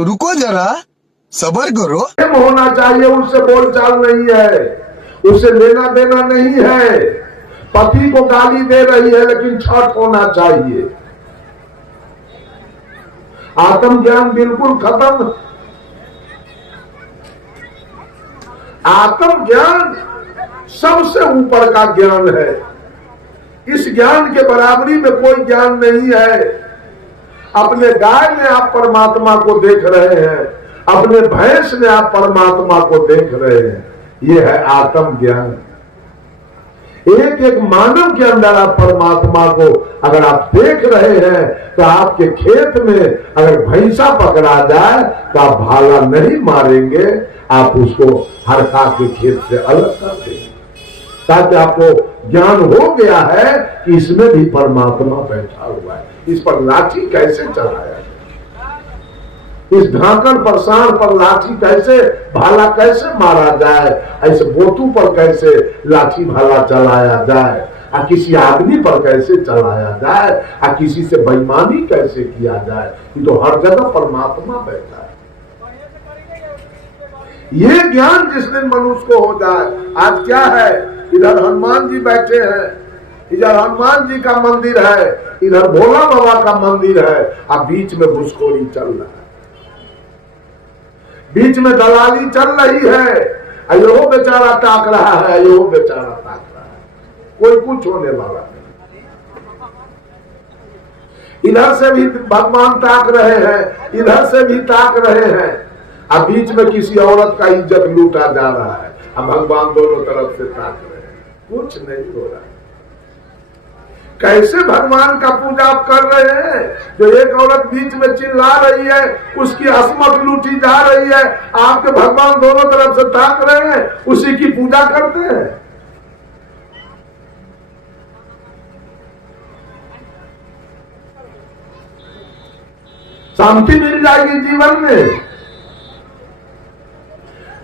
रुको जरा, सब्र करो। प्रेम होना चाहिए, उससे बोलचाल नहीं है, उससे लेना देना नहीं है। पति को गाली दे रही है लेकिन छठ होना चाहिए। आत्मज्ञान बिल्कुल खत्म। आत्मज्ञान सबसे ऊपर का ज्ञान है। इस ज्ञान के बराबरी में कोई ज्ञान नहीं है। अपने गाय में आप परमात्मा को देख रहे हैं, अपने भैंस में आप परमात्मा को देख रहे हैं। यह है आत्मज्ञान। एक एक मानव के अंदर आप परमात्मा को अगर आप देख रहे हैं तो आपके खेत में अगर भैंसा पकड़ा जाए तो आप भाला नहीं मारेंगे, आप उसको हरका के खेत से अलग कर देंगे, ताकि आपको ज्ञान हो गया है कि इसमें भी परमात्मा बैठा हुआ है। इस पर लाठी कैसे चलाया, इस ढांकन पर सांड पर लाठी कैसे, भाला कैसे मारा जाए, ऐसे बोतू पर कैसे लाठी भाला चलाया जाए, और किसी आदमी पर कैसे चलाया जाए, और किसी से बेईमानी कैसे किया जाए। ये तो हर जगह परमात्मा बैठा है। ये ज्ञान जिस दिन मनुष्य को हो जाए। आज क्या है, इधर हनुमान जी बैठे हैं, इधर हनुमान जी का मंदिर है, इधर भोला बाबा का मंदिर है, और बीच में घुसखोरी चल रहा है, बीच में दलाली चल रही है। अयो बेचारा ताक रहा है, अयो बेचारा ताक रहा है, कोई कुछ होने वाला नहीं। इधर से भी भगवान ताक रहे हैं, इधर से भी ताक रहे हैं, अब बीच में किसी औरत का इज्जत लूटा जा रहा है, अब भगवान दोनों तरफ से ताक रहे हैं, कुछ नहीं हो रहा है। कैसे भगवान का पूजा आप कर रहे हैं? जो एक औरत बीच में चिल्ला रही है, उसकी असमत लूटी जा रही है, आपके भगवान दोनों तरफ से ताक रहे हैं, उसी की पूजा करते हैं। शांति मिल जाएगी जीवन में।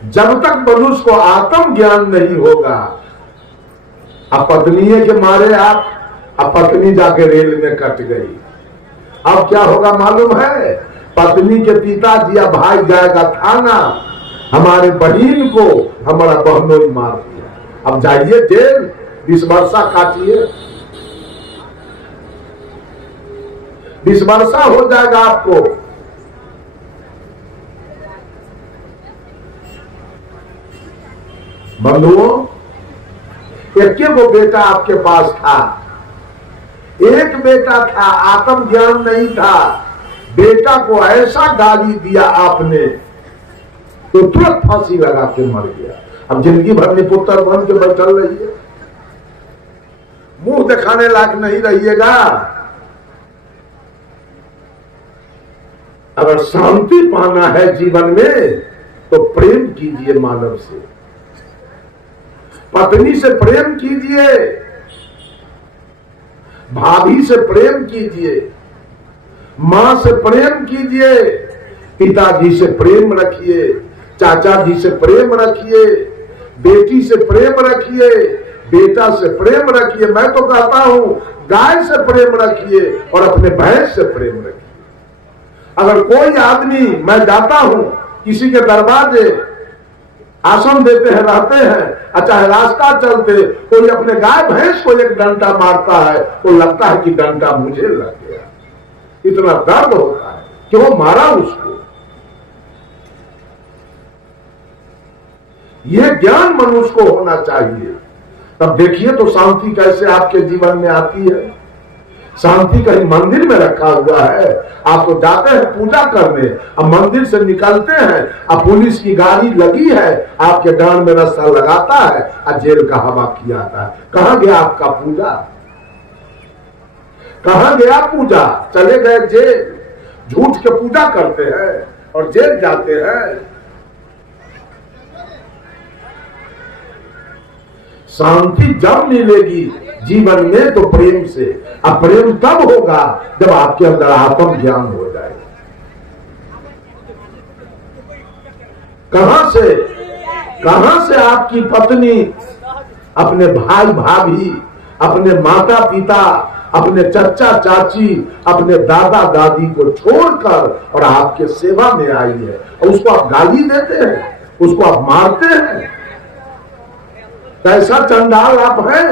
जब तक मनुष्य को आत्म ज्ञान नहीं होगा, अब पत्नी के मारे आप, अब पत्नी जाके रेल में कट गई, अब क्या होगा मालूम है? पत्नी के पिताजी या भाई जाएगा थाना, हमारे बहन को हमारा बहनोई मार दिया, अब जाइए जेल, 20 वर्षा काटिए, 20 वर्षा हो जाएगा आपको। बंधुओं, एक वो बेटा आपके पास था, एक बेटा था, आत्म ज्ञान नहीं था, बेटा को ऐसा गाली दिया आपने तो तुरंत फांसी लगा के मर गया। अब जिंदगी भर में पुत्र बन के बैठल रहिए, मुंह दिखाने लायक नहीं रहिएगा। अगर शांति पाना है जीवन में तो प्रेम कीजिए, मानव से, पत्नी से प्रेम कीजिए, भाभी से प्रेम कीजिए, मां से प्रेम कीजिए, पिताजी से प्रेम रखिए, चाचा जी से प्रेम रखिए, बेटी से प्रेम रखिए, बेटा से प्रेम रखिए। मैं तो कहता हूं गाय से प्रेम रखिए और अपने भैंस से प्रेम रखिए। अगर कोई आदमी, मैं जाता हूं किसी के दरवाजे, आसन देते हैं, रहते हैं, चाहे रास्ता चलते कोई अपने गाय भैंस को एक डंडा मारता है तो लगता है कि डंडा मुझे लग गया, इतना दर्द होता है, क्यों मारा उसको। यह ज्ञान मनुष्य को होना चाहिए, तब देखिए तो शांति कैसे आपके जीवन में आती है। शांति कहीं मंदिर में रखा हुआ है, आप तो जाते हैं पूजा करने, अब मंदिर से निकलते हैं, अब पुलिस की गाड़ी लगी है, आपके डांड में रस्सा लगाता है और जेल का हवा खिलाता है। कहां गया आपका पूजा? कहां गया पूजा? चले गए जेल। झूठ के पूजा करते हैं और जेल जाते हैं। शांति जब मिलेगी जीवन में तो प्रेम से, अब प्रेम तब होगा जब आपके अंदर आत्म ज्ञान हो जाए। कहां से आपकी पत्नी अपने भाई भाभी, अपने माता पिता, अपने चचा चाची, अपने दादा दादी को छोड़कर और आपके सेवा में आई है, और उसको आप गाली देते हैं, उसको आप मारते हैं। कैसा चंडाल आप हैं?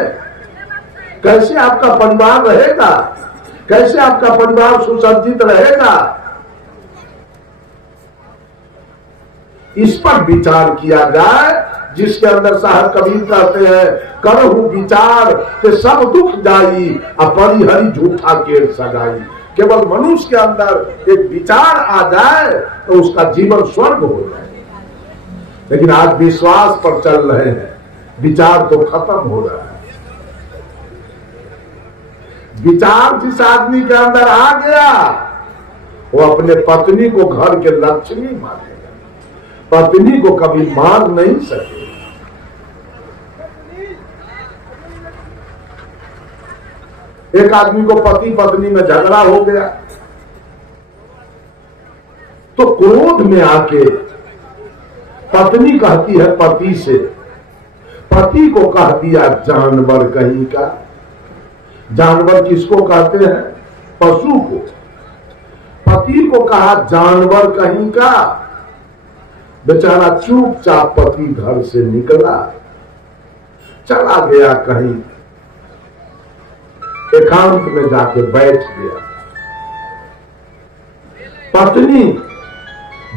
कैसे आपका परिवार रहेगा? कैसे आपका परिवार सुसज्जित रहेगा? इस पर विचार किया जाए, जिसके अंदर साहब कबीर कहते हैं, करहु विचार के सब दुख जाई, अपरिहरी झूठा केर सगाई। केवल मनुष्य के अंदर एक विचार आ जाए तो उसका जीवन स्वर्ग हो जाए। लेकिन आज विश्वास पर चल रहे हैं, विचार तो खत्म हो रहा है। विचार जिस आदमी के अंदर आ गया, वो अपने पत्नी को घर के लक्ष्मी मानेगा, पत्नी को कभी मार नहीं सके। एक आदमी को पति पत्नी में झगड़ा हो गया, तो क्रोध में आके पत्नी कहती है पति से, पति को कह दिया जानवर कहीं का। जानवर किसको कहते हैं? पशु को। पति को कहा जानवर कहीं का। बेचारा चुपचाप पति घर से निकला, चला गया कहीं एकांत में जाके बैठ गया। पत्नी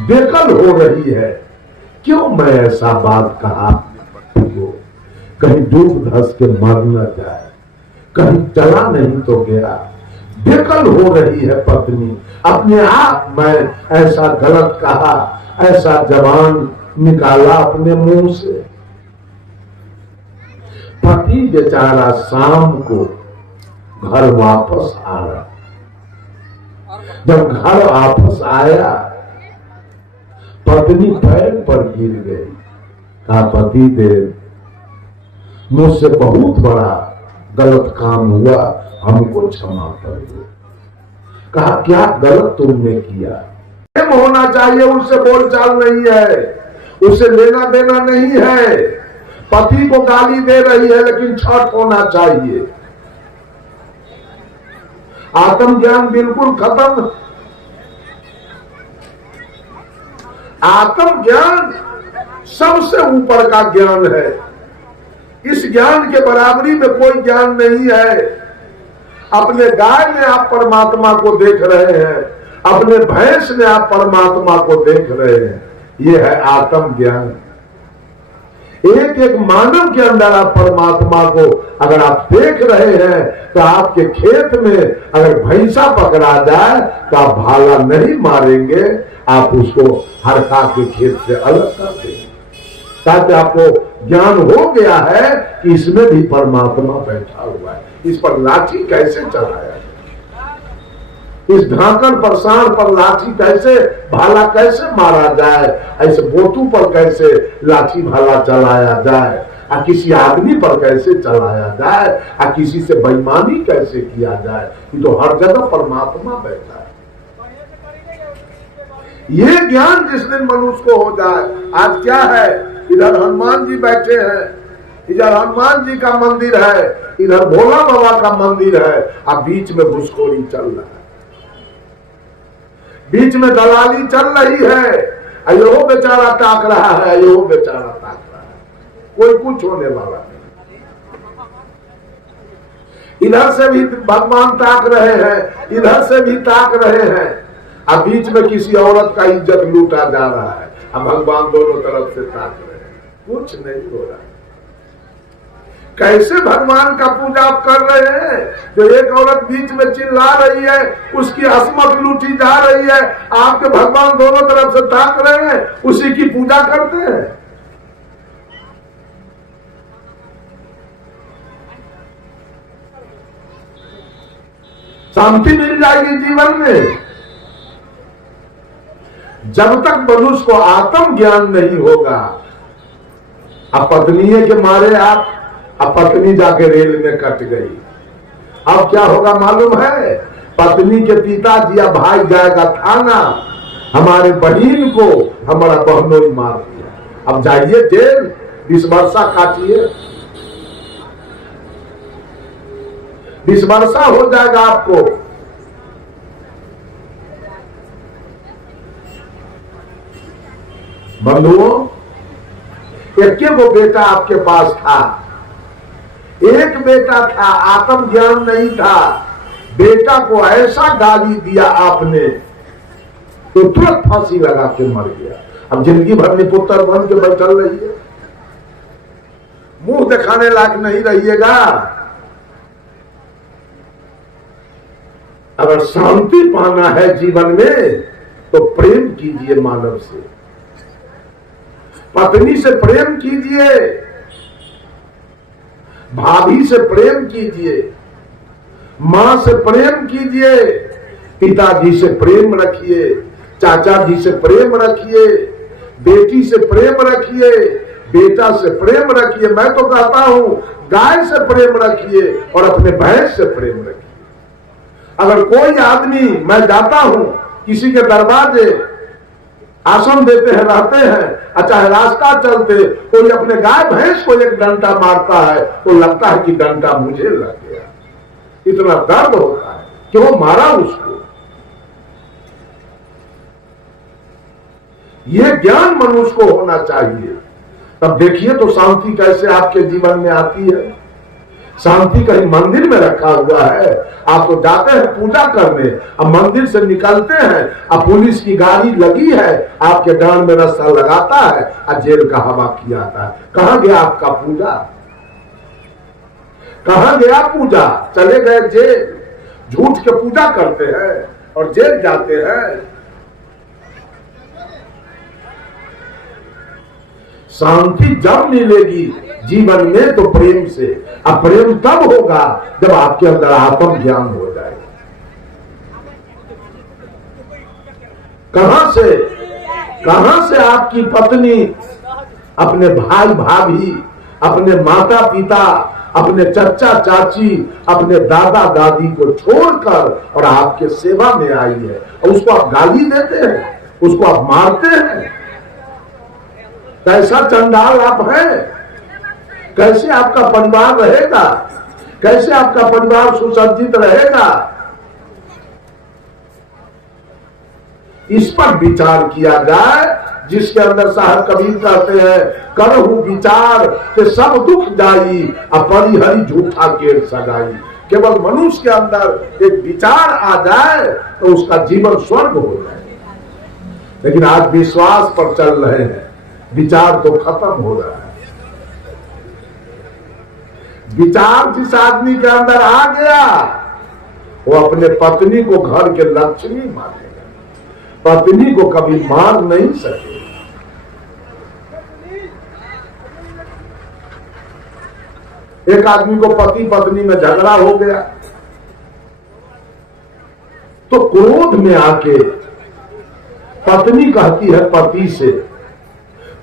बेकल हो रही है, क्यों मैं ऐसा बात कहा, कहीं डूब धस के मर न जाए, कहीं चला नहीं तो गया। बेकल हो रही है पत्नी, अपने आप में ऐसा गलत कहा, ऐसा जवान निकाला अपने मुंह से। पति बेचारा शाम को घर वापस आ रहा, जब घर वापस आया पत्नी पैर पर गिर गई, कहा पति देव मुझसे बहुत बड़ा गलत काम हुआ, हमको क्षमा कर दो। कहा क्या गलत तुमने किया? प्रेम होना चाहिए, उससे बोलचाल नहीं है, उससे लेना देना नहीं है। पति को गाली दे रही है लेकिन छठ होना चाहिए। आत्मज्ञान बिल्कुल खत्म। आत्मज्ञान सबसे ऊपर का ज्ञान है। इस ज्ञान के बराबरी में कोई ज्ञान नहीं है। अपने गाय में आप परमात्मा को देख रहे हैं, अपने भैंस में आप परमात्मा को देख रहे हैं, ये है आत्मज्ञान। एक एक मानव के अंदर आप परमात्मा को अगर आप देख रहे हैं, तो आपके खेत में अगर भैंसा पकड़ा जाए तो आप भाला नहीं मारेंगे, आप उसको हरका के खेत से अलग कर देंगे, ताकि आपको ज्ञान हो गया है कि इसमें भी परमात्मा बैठा हुआ है। इस पर लाठी कैसे चलाया, इस ढांकन पर सांड पर लाठी कैसे, भाला कैसे मारा जाए, ऐसे बोतू पर कैसे लाठी भाला चलाया जाए, और किसी आदमी पर कैसे चलाया जाए, और किसी से बेईमानी कैसे किया जाए, ये तो हर जगह परमात्मा बैठा है। ये ज्ञान जिस दिन मनुष्य को हो जाए, आज क्या है, इधर हनुमान जी बैठे हैं, इधर हनुमान जी का मंदिर है, इधर भोला बाबा का मंदिर है, और बीच में घुसखोरी चल रहा है, बीच में दलाली चल रही है। यो बेचारा ताक रहा है, यो बेचारा ताक रहा है, कोई कुछ होने वाला नहीं। इधर से भी भगवान ताक रहे हैं, इधर से भी ताक रहे हैं, अब बीच में किसी औरत का इज्जत लूटा जा रहा है, अब भगवान दोनों तरफ से ताक रहे हैं, कुछ नहीं हो रहा है। कैसे भगवान का पूजा आप कर रहे हैं? जो एक औरत बीच में चिल्ला रही है, उसकी असमत लूटी जा रही है, आपके भगवान दोनों तरफ से ताक रहे हैं, उसी की पूजा करते हैं। शांति मिल जाएगी जीवन में। जब तक मनुष्य को आत्म ज्ञान नहीं होगा, अब पत्नी के मारे आप, अब पत्नी जाके रेल में कट गई, अब क्या होगा मालूम है? पत्नी के पिताजी या भाई जाएगा थाना, हमारे बहन को हमारा बहनों मार दिया, अब जाइए जेल, 20 वर्षा काटिए। 20 वर्षा हो जाएगा आपको। बंधुओं, एक वो बेटा आपके पास था, एक बेटा था, आत्म ज्ञान नहीं था। बेटा को ऐसा गाली दिया आपने तो तुरंत फांसी लगा के मर गया। अब जिंदगी भर निपुत्र बन के बैठल रहिए, मुंह दिखाने लायक नहीं रहिएगा। अगर शांति पाना है जीवन में तो प्रेम कीजिए मानव से, पत्नी से प्रेम कीजिए, भाभी से प्रेम कीजिए, मां से प्रेम कीजिए, पिताजी से प्रेम रखिए, चाचा जी से प्रेम रखिए, बेटी से प्रेम रखिए, बेटा से प्रेम रखिए। मैं तो कहता हूं गाय से प्रेम रखिए और अपने भैंस से प्रेम रखिए। अगर कोई आदमी, मैं जाता हूं किसी के दरवाजे, आसन देते हैं, रहते हैं, चाहे रास्ता चलते कोई अपने गाय भैंस को एक डंडा मारता है तो लगता है कि डंडा मुझे लग गया, इतना दर्द होता है कि वो मारा उसको। ये ज्ञान मनुष्य को होना चाहिए। तब देखिए तो शांति कैसे आपके जीवन में आती है। शांति कहीं मंदिर में रखा हुआ है, आप तो जाते हैं पूजा करने, अब मंदिर से निकलते हैं, अब पुलिस की गाड़ी लगी है, आपके डांड में रस्सा लगाता है और जेल का हवा खिलाता है। कहां गया आपका पूजा? कहां गया पूजा? चले गए जेल। झूठ के पूजा करते हैं और जेल जाते हैं। शांति जब मिलेगी जीवन में तो प्रेम से। अब प्रेम तब होगा जब आपके अंदर आत्म ज्ञान हो जाएगा। कहां से आपकी पत्नी अपने भाई भाभी, अपने माता पिता, अपने चचा चाची, अपने दादा दादी को छोड़कर और आपके सेवा में आई है और उसको आप गाली देते हैं, उसको आप मारते हैं। कैसा चंडाल आप हैं? कैसे आपका परिवार रहेगा? कैसे आपका परिवार सुसज्जित रहेगा? इस पर विचार किया जाए, जिसके अंदर साहब कबीर कहते हैं, करहु विचार के सब दुख जाई, अपरिहरी झूठा केर सगाई। केवल मनुष्य के अंदर एक विचार आ जाए तो उसका जीवन स्वर्ग हो जाए। लेकिन आज विश्वास पर चल रहे हैं, विचार तो खत्म हो रहा है। विचार जिस आदमी के अंदर आ गया वो अपने पत्नी को घर के लक्ष्मी मानेगा, पत्नी को कभी मार नहीं सकेगा। एक आदमी को पति पत्नी में झगड़ा हो गया तो क्रोध में आके पत्नी कहती है पति से,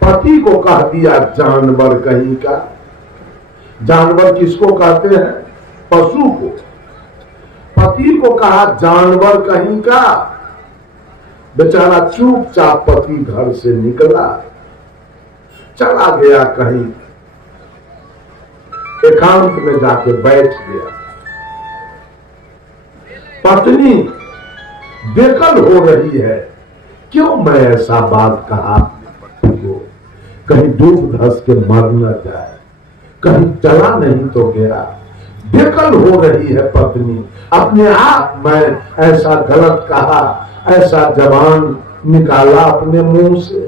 पति को कह दिया जानवर कहीं का। जानवर किसको कहते हैं? पशु को। पति को कहा जानवर कहीं का। बेचारा चुपचाप पति घर से निकला, चला गया कहीं एकांत में जाके बैठ गया। पत्नी बेकल हो रही है, क्यों मैं ऐसा बात कहा पति को, कहीं डूब धस के मर न जाए, कहीं चला नहीं तो गया। बेकल हो रही है पत्नी, अपने आप में ऐसा गलत कहा, ऐसा जबान निकाला अपने मुंह से।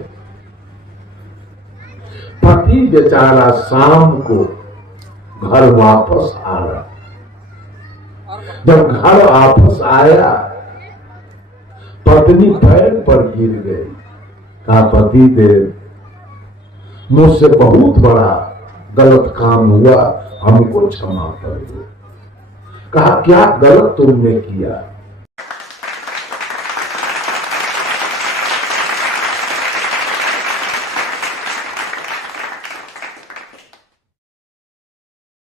पति बेचारा शाम को घर वापस आ रहा, जब घर वापस आया पत्नी पैर पर गिर गई, कहा पति देव मुझसे बहुत बड़ा गलत काम हुआ, हमको क्षमा कर दो। कहा क्या गलत तुमने किया?